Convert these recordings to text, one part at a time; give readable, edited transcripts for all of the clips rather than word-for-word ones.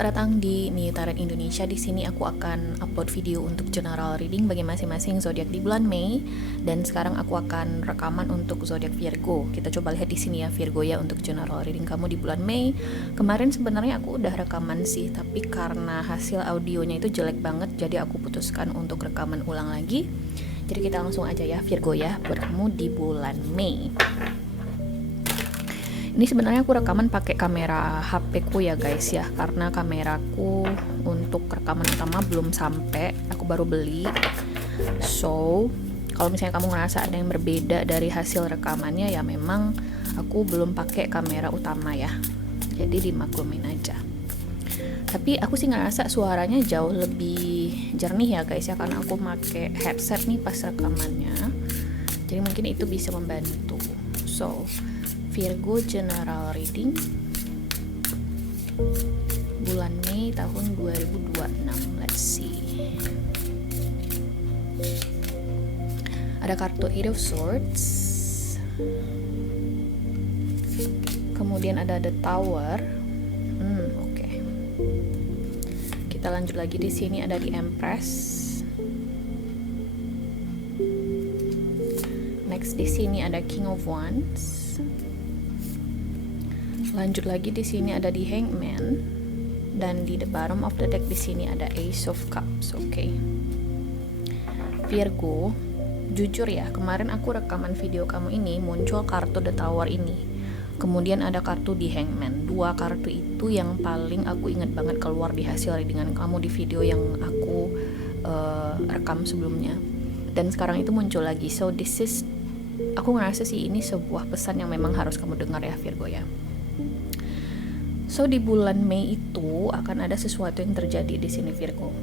Selamat datang di New Tarot Indonesia. Di sini aku akan upload video untuk general reading bagi masing-masing zodiak di bulan Mei. Dan sekarang aku akan rekaman untuk zodiak Virgo. Kita coba lihat di sini ya Virgo ya untuk general reading kamu di bulan Mei. Kemarin sebenarnya aku udah rekaman sih, tapi karena hasil audionya itu jelek banget, jadi aku putuskan untuk rekaman ulang lagi. Jadi kita langsung aja ya Virgo ya buat kamu di bulan Mei. Ini sebenarnya aku rekaman pakai kamera HP ku ya guys ya, karena kameraku untuk rekaman utama belum sampai, aku baru beli. So, kalau misalnya kamu ngerasa ada yang berbeda dari hasil rekamannya ya memang aku belum pakai kamera utama ya. Jadi dimaklumin aja. Tapi aku sih ngerasa suaranya jauh lebih jernih ya guys ya, karena aku pakai headset nih pas rekamannya. Jadi mungkin itu bisa membantu. So, Virgo general reading bulan Mei tahun 2026. Let's see. Ada kartu Eight of Swords. Kemudian ada The Tower. Oke. Kita lanjut lagi, di sini ada The Empress. Next di sini ada King of Wands. Lanjut lagi, di sini ada di Hangman, dan di the bottom of the deck di sini ada Ace of Cups. Oke. Virgo, jujur ya, kemarin aku rekaman video kamu ini muncul kartu The Tower ini. Kemudian ada kartu di Hangman. Dua kartu itu yang paling aku ingat banget keluar di hasil readingan kamu di video yang aku rekam sebelumnya. Dan sekarang itu muncul lagi. So this is, aku ngerasa sih ini sebuah pesan yang memang harus kamu dengar ya Virgo ya. So di bulan Mei itu akan ada sesuatu yang terjadi di sini Virgo.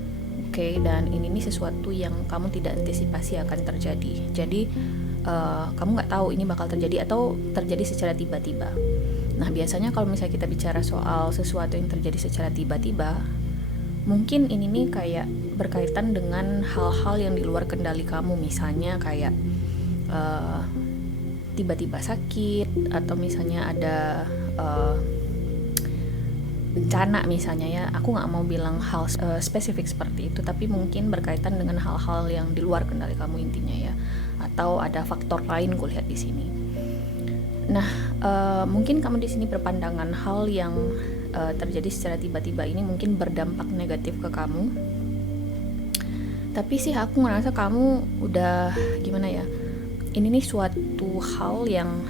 Oke, dan ini nih sesuatu yang kamu tidak antisipasi akan terjadi. Jadi kamu nggak tahu ini bakal terjadi atau terjadi secara tiba-tiba. Nah biasanya kalau misalnya kita bicara soal sesuatu yang terjadi secara tiba-tiba, mungkin ini nih kayak berkaitan dengan hal-hal yang di luar kendali kamu. Misalnya kayak tiba-tiba sakit, atau misalnya ada bencana misalnya ya. Aku nggak mau bilang hal spesifik seperti itu, tapi mungkin berkaitan dengan hal-hal yang di luar kendali kamu intinya ya, atau ada faktor lain gue lihat di sini. Nah mungkin kamu di sini berpandangan hal yang terjadi secara tiba-tiba ini mungkin berdampak negatif ke kamu. Tapi sih aku ngerasa kamu udah gimana ya, ini nih suatu hal yang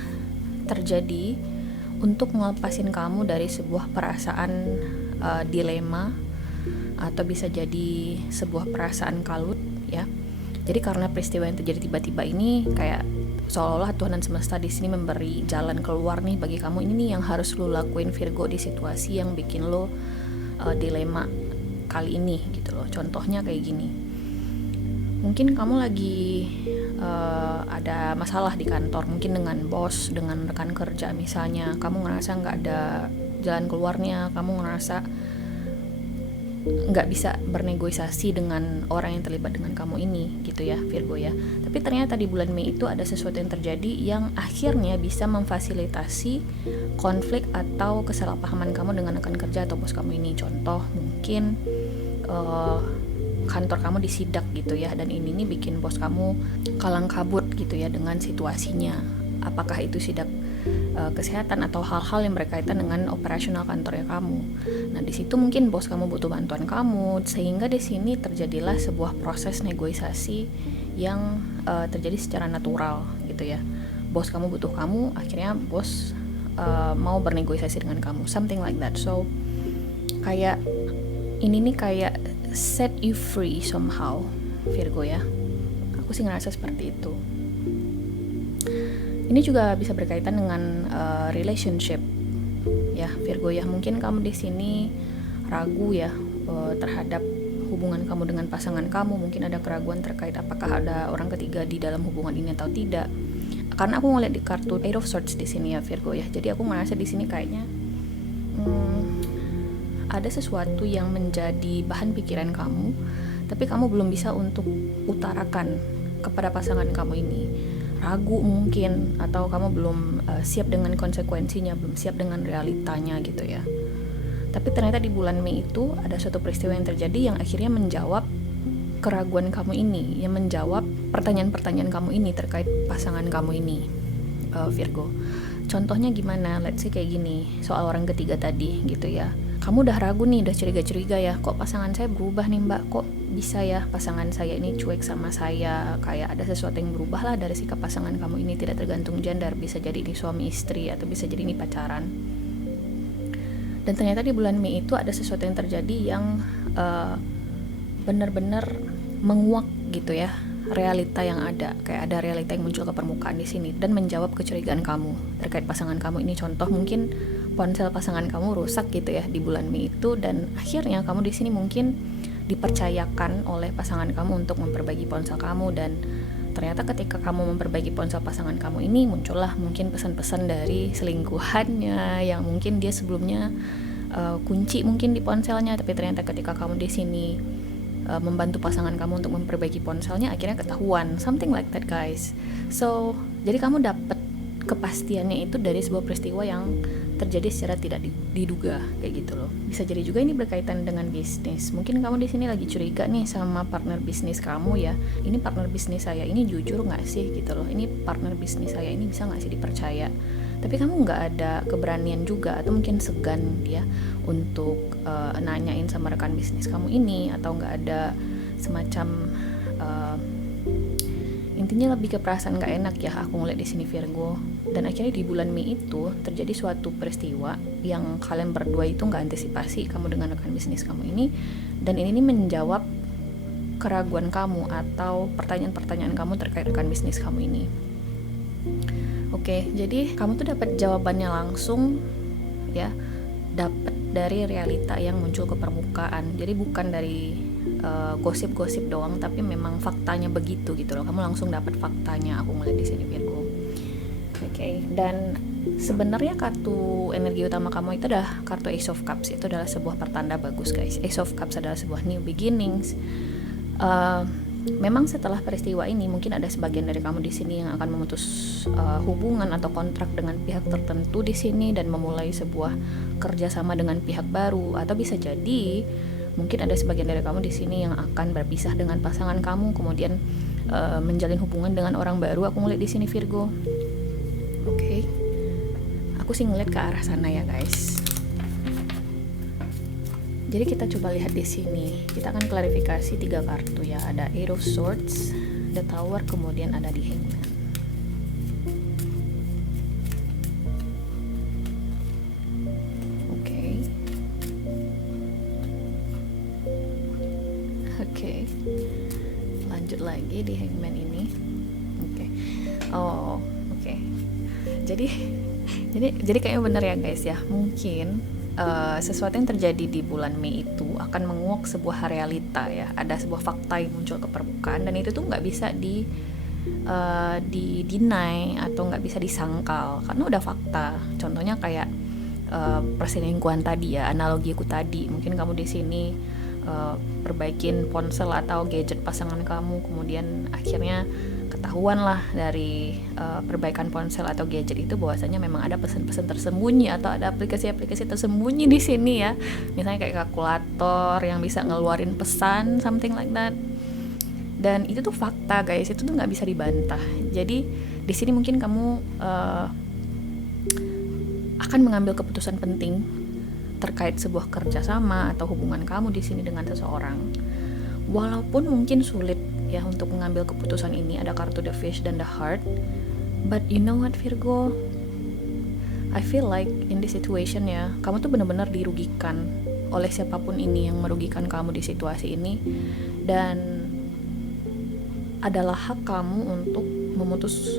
terjadi untuk ngelepasin kamu dari sebuah perasaan dilema, atau bisa jadi sebuah perasaan kalut ya. Jadi karena peristiwa yang terjadi tiba-tiba ini kayak seolah-olah Tuhan dan semesta di sini memberi jalan keluar nih bagi kamu. Ini nih yang harus lo lakuin Virgo di situasi yang bikin lo dilema kali ini gitu loh. Contohnya kayak gini. Mungkin kamu lagi ada masalah di kantor, mungkin dengan bos, dengan rekan kerja misalnya. Kamu ngerasa nggak ada jalan keluarnya, kamu ngerasa nggak bisa bernegosiasi dengan orang yang terlibat dengan kamu ini gitu ya Virgo ya. Tapi ternyata di bulan Mei itu ada sesuatu yang terjadi yang akhirnya bisa memfasilitasi konflik atau kesalahpahaman kamu dengan rekan kerja atau bos kamu ini. Contoh mungkin kantor kamu disidak gitu ya, dan ini nih bikin bos kamu kalang kabut gitu ya dengan situasinya. Apakah itu sidak kesehatan atau hal-hal yang berkaitan dengan operasional kantornya kamu. Nah di situ mungkin bos kamu butuh bantuan kamu, sehingga di sini terjadilah sebuah proses negosiasi yang terjadi secara natural gitu ya. Bos kamu butuh kamu, akhirnya bos mau bernegosiasi dengan kamu, something like that. So kayak ini nih kayak set you free somehow Virgo ya. Aku sih ngerasa seperti itu. Ini juga bisa berkaitan dengan relationship ya Virgo ya. Mungkin kamu di sini ragu ya terhadap hubungan kamu dengan pasangan kamu. Mungkin ada keraguan terkait apakah ada orang ketiga di dalam hubungan ini atau tidak. Karena aku ngeliat di kartu Eight of Swords di sini ya Virgo ya. Jadi aku ngerasa di sini kayaknya ada sesuatu yang menjadi bahan pikiran kamu, tapi kamu belum bisa untuk utarakan kepada pasangan kamu ini. Ragu mungkin, atau kamu belum siap dengan konsekuensinya, belum siap dengan realitanya gitu ya. Tapi ternyata di bulan Mei itu ada suatu peristiwa yang terjadi yang akhirnya menjawab keraguan kamu ini, yang menjawab pertanyaan-pertanyaan kamu ini terkait pasangan kamu ini, Virgo. Contohnya gimana? Let's say kayak gini, soal orang ketiga tadi gitu ya. Kamu udah ragu nih, udah curiga-curiga ya, kok pasangan saya berubah nih mbak, kok bisa ya pasangan saya ini cuek sama saya, kayak ada sesuatu yang berubah lah dari sikap pasangan kamu ini, tidak tergantung gender, bisa jadi ini suami istri atau bisa jadi ini pacaran. Dan ternyata di bulan Mei itu ada sesuatu yang terjadi yang benar-benar menguak gitu ya realita yang ada, kayak ada realita yang muncul ke permukaan di sini dan menjawab kecurigaan kamu terkait pasangan kamu ini. Contoh mungkin ponsel pasangan kamu rusak gitu ya di bulan Mei itu, dan akhirnya kamu di sini mungkin dipercayakan oleh pasangan kamu untuk memperbaiki ponsel kamu, dan ternyata ketika kamu memperbaiki ponsel pasangan kamu ini muncullah mungkin pesan-pesan dari selingkuhannya yang mungkin dia sebelumnya kunci mungkin di ponselnya, tapi ternyata ketika kamu di sini membantu pasangan kamu untuk memperbaiki ponselnya, akhirnya ketahuan, something like that guys. So jadi kamu dapat kepastiannya itu dari sebuah peristiwa yang terjadi secara tidak diduga kayak gitu loh. Bisa jadi juga ini berkaitan dengan bisnis. Mungkin kamu di sini lagi curiga nih sama partner bisnis kamu ya. Ini partner bisnis saya ini jujur nggak sih gitu loh. Ini partner bisnis saya ini bisa nggak sih dipercaya. Tapi kamu nggak ada keberanian juga atau mungkin segan ya untuk nanyain sama rekan bisnis kamu ini, atau nggak ada semacam intinya lebih ke perasaan nggak enak ya aku ngeliat di sini Virgo. Dan akhirnya di bulan Mei itu terjadi suatu peristiwa yang kalian berdua itu nggak antisipasi, kamu dengan rekan bisnis kamu ini, dan ini menjawab keraguan kamu atau pertanyaan-pertanyaan kamu terkait rekan bisnis kamu ini. Oke, jadi kamu tuh dapat jawabannya langsung ya, dapat dari realita yang muncul ke permukaan. Jadi bukan dari gosip-gosip doang, tapi memang faktanya begitu gitu loh. Kamu langsung dapat faktanya, aku ngeliat di sini Virgo. Oke, dan sebenarnya kartu energi utama kamu itu adalah kartu Ace of Cups. Itu adalah sebuah pertanda bagus guys. Ace of Cups adalah sebuah new beginnings. Memang setelah peristiwa ini mungkin ada sebagian dari kamu di sini yang akan memutus hubungan atau kontrak dengan pihak tertentu di sini dan memulai sebuah kerjasama dengan pihak baru, atau bisa jadi mungkin ada sebagian dari kamu di sini yang akan berpisah dengan pasangan kamu, kemudian menjalin hubungan dengan orang baru. Aku ngeliat di sini Virgo. Oke. Aku sih ngeliat ke arah sana ya guys. Jadi kita coba lihat di sini. Kita akan klarifikasi 3 kartu ya. Ada Eight of Swords, The Tower, kemudian ada di Hangman. Oke. Lanjut lagi di Hangman ini. Oke. Oh, oke. Jadi kayaknya bener ya guys ya. Mungkin sesuatu yang terjadi di bulan Mei itu akan menguak sebuah realita ya. Ada sebuah fakta yang muncul ke permukaan, dan itu tuh nggak bisa di deny atau nggak bisa disangkal karena udah fakta. Contohnya kayak perselingkuhan tadi ya, analogiku tadi. Mungkin kamu di sini perbaikin ponsel atau gadget pasangan kamu, kemudian akhirnya ketahuan lah dari perbaikan ponsel atau gadget itu bahwasanya memang ada pesan-pesan tersembunyi atau ada aplikasi-aplikasi tersembunyi di sini ya. Misalnya kayak kalkulator yang bisa ngeluarin pesan, something like that. Dan itu tuh fakta guys, itu tuh nggak bisa dibantah. Jadi di sini mungkin kamu akan mengambil keputusan penting terkait sebuah kerjasama atau hubungan kamu di sini dengan seseorang. Walaupun mungkin sulit ya untuk mengambil keputusan ini, ada kartu The Fish dan The Heart. But you know what Virgo? I feel like in this situation ya, kamu tuh benar-benar dirugikan oleh siapapun ini yang merugikan kamu di situasi ini, dan adalah hak kamu untuk memutus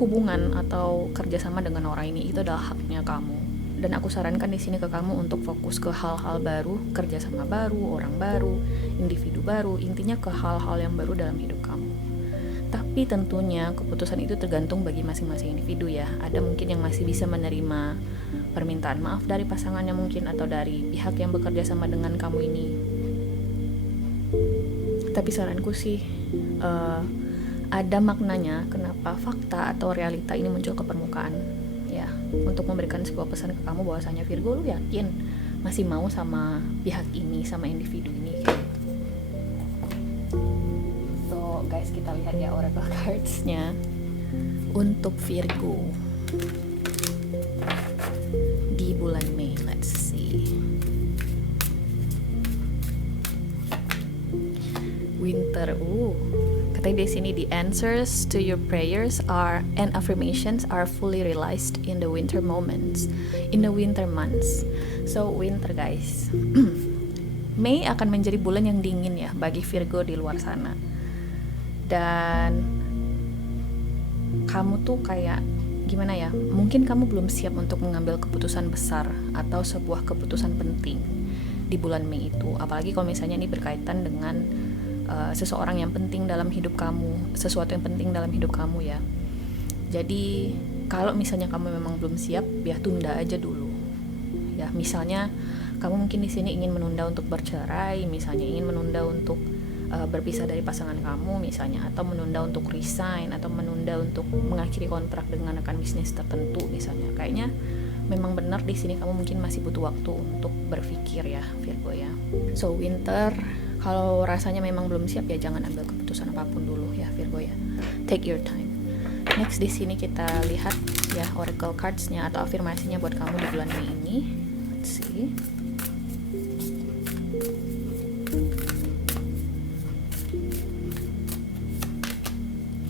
hubungan atau kerjasama dengan orang ini. Itu adalah haknya kamu. Dan aku sarankan di sini ke kamu untuk fokus ke hal-hal baru, kerjasama baru, orang baru, individu baru, intinya ke hal-hal yang baru dalam hidup kamu. Tapi tentunya keputusan itu tergantung bagi masing-masing individu ya. Ada mungkin yang masih bisa menerima permintaan maaf dari pasangannya mungkin, atau dari pihak yang bekerja sama dengan kamu ini. Tapi saranku sih ada maknanya kenapa fakta atau realita ini muncul ke permukaan ya, untuk memberikan sebuah pesan ke kamu bahwasanya Virgo, lu yakin masih mau sama pihak ini, sama individu ini. So guys, kita lihat ya oracle cards-nya untuk Virgo di bulan Mei. Let's see. Winter. Katanya di sini, the answers to your prayers are and affirmations are fully realized in the winter moments, in the winter months. So winter guys. Mei akan menjadi bulan yang dingin ya bagi Virgo di luar sana. Dan kamu tuh kayak gimana ya? Mungkin kamu belum siap untuk mengambil keputusan besar atau sebuah keputusan penting di bulan Mei itu. Apalagi kalau misalnya ini berkaitan dengan seseorang yang penting dalam hidup kamu, sesuatu yang penting dalam hidup kamu ya. Jadi kalau misalnya kamu memang belum siap, ya tunda aja dulu. Ya, misalnya kamu mungkin di sini ingin menunda untuk bercerai, misalnya ingin menunda untuk berpisah dari pasangan kamu misalnya, atau menunda untuk resign, atau menunda untuk mengakhiri kontrak dengan rekan bisnis tertentu misalnya. Kayaknya memang benar di sini kamu mungkin masih butuh waktu untuk berpikir ya Virgo ya. So winter, kalau rasanya memang belum siap ya jangan ambil keputusan apapun dulu ya Virgo ya. Take your time. Next di sini kita lihat ya oracle cards-nya atau afirmasinya buat kamu di bulan Mei ini. Let's see.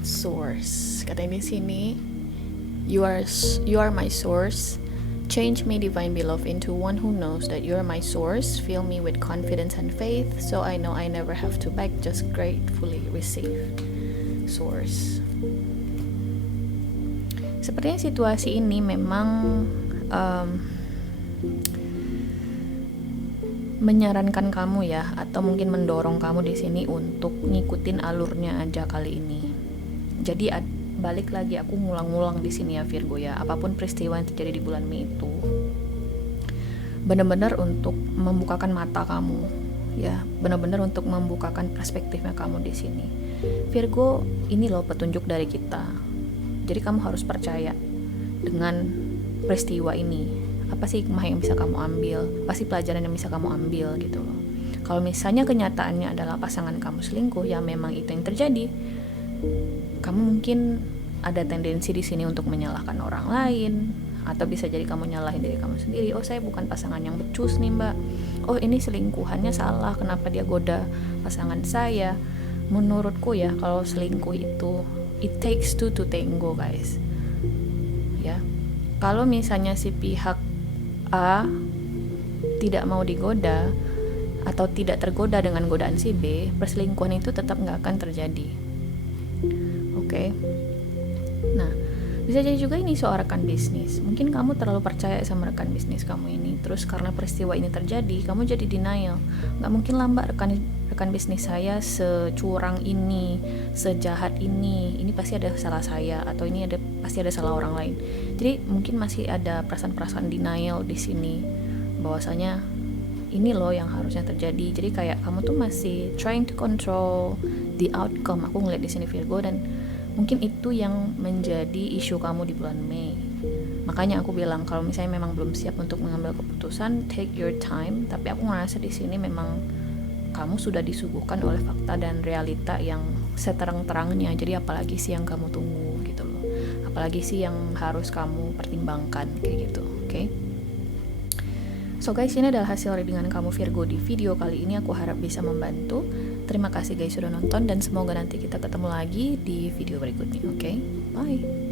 Source. Katanya di sini, you are my source. Change me, divine beloved, into one who knows that you are my source. Fill me with confidence and faith, so I know I never have to beg, just gratefully receive. Source. Sepertinya situasi ini memang menyarankan kamu ya, atau mungkin mendorong kamu di sini untuk ngikutin alurnya aja kali ini. Jadi balik lagi, aku ngulang-ngulang di sini ya Virgo ya, apapun peristiwa yang terjadi di bulan Mei itu benar-benar untuk membukakan mata kamu ya, benar-benar untuk membukakan perspektifnya kamu di sini Virgo. Ini loh petunjuk dari kita, jadi kamu harus percaya dengan peristiwa ini. Apa sih hikmah yang bisa kamu ambil, apa sih pelajaran yang bisa kamu ambil gitu loh. Kalau misalnya kenyataannya adalah pasangan kamu selingkuh, ya memang itu yang terjadi. Kamu mungkin ada tendensi di sini untuk menyalahkan orang lain, atau bisa jadi kamu nyalahin diri kamu sendiri. Oh, saya bukan pasangan yang becus nih mbak. Oh, ini selingkuhannya salah, kenapa dia goda pasangan saya. Menurutku ya, kalau selingkuh itu it takes two to tango guys ya. Kalau misalnya si pihak A tidak mau digoda atau tidak tergoda dengan godaan si B, perselingkuhan itu tetap nggak akan terjadi. Oke. Nah, bisa jadi juga ini soal rekan bisnis. Mungkin kamu terlalu percaya sama rekan bisnis kamu ini, terus karena peristiwa ini terjadi, kamu jadi denial. Nggak mungkin lah mbak, rekan bisnis saya securang ini, sejahat ini pasti ada salah saya, atau ini pasti ada salah orang lain. Jadi mungkin masih ada perasaan-perasaan denial di sini, bahwasanya ini loh yang harusnya terjadi. Jadi kayak kamu tuh masih trying to control the outcome. Aku ngeliat di sini Virgo, dan mungkin itu yang menjadi isu kamu di bulan Mei. Makanya aku bilang kalau misalnya memang belum siap untuk mengambil keputusan, take your time. Tapi aku ngerasa di sini memang kamu sudah disuguhkan oleh fakta dan realita yang seterang-terangnya. Jadi apalagi sih yang kamu tunggu gitu loh. Apalagi sih yang harus kamu pertimbangkan kayak gitu, oke? So guys, ini adalah hasil readingan kamu Virgo di video kali ini. Aku harap bisa membantu. Terima kasih guys sudah nonton, dan semoga nanti kita ketemu lagi di video berikutnya, oke? Bye!